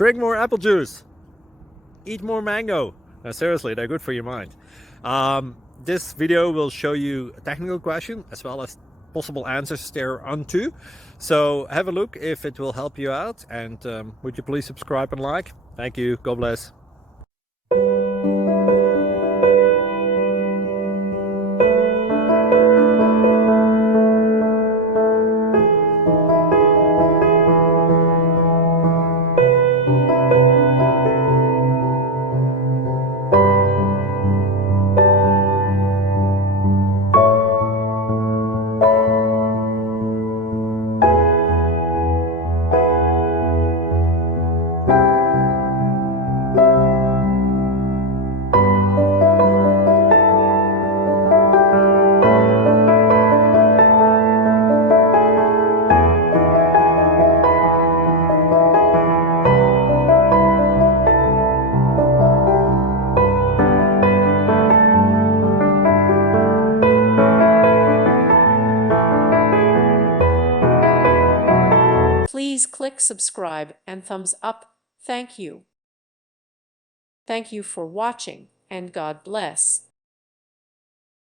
Drink more apple juice. Eat more mango. No, seriously, they're good for your mind. This video will show you a technical question as well as possible answers thereunto. So have a look if it will help you out, and would you please subscribe and like? Thank you. God bless. Please click subscribe and thumbs up. Thank you. Thank you for watching, and God bless.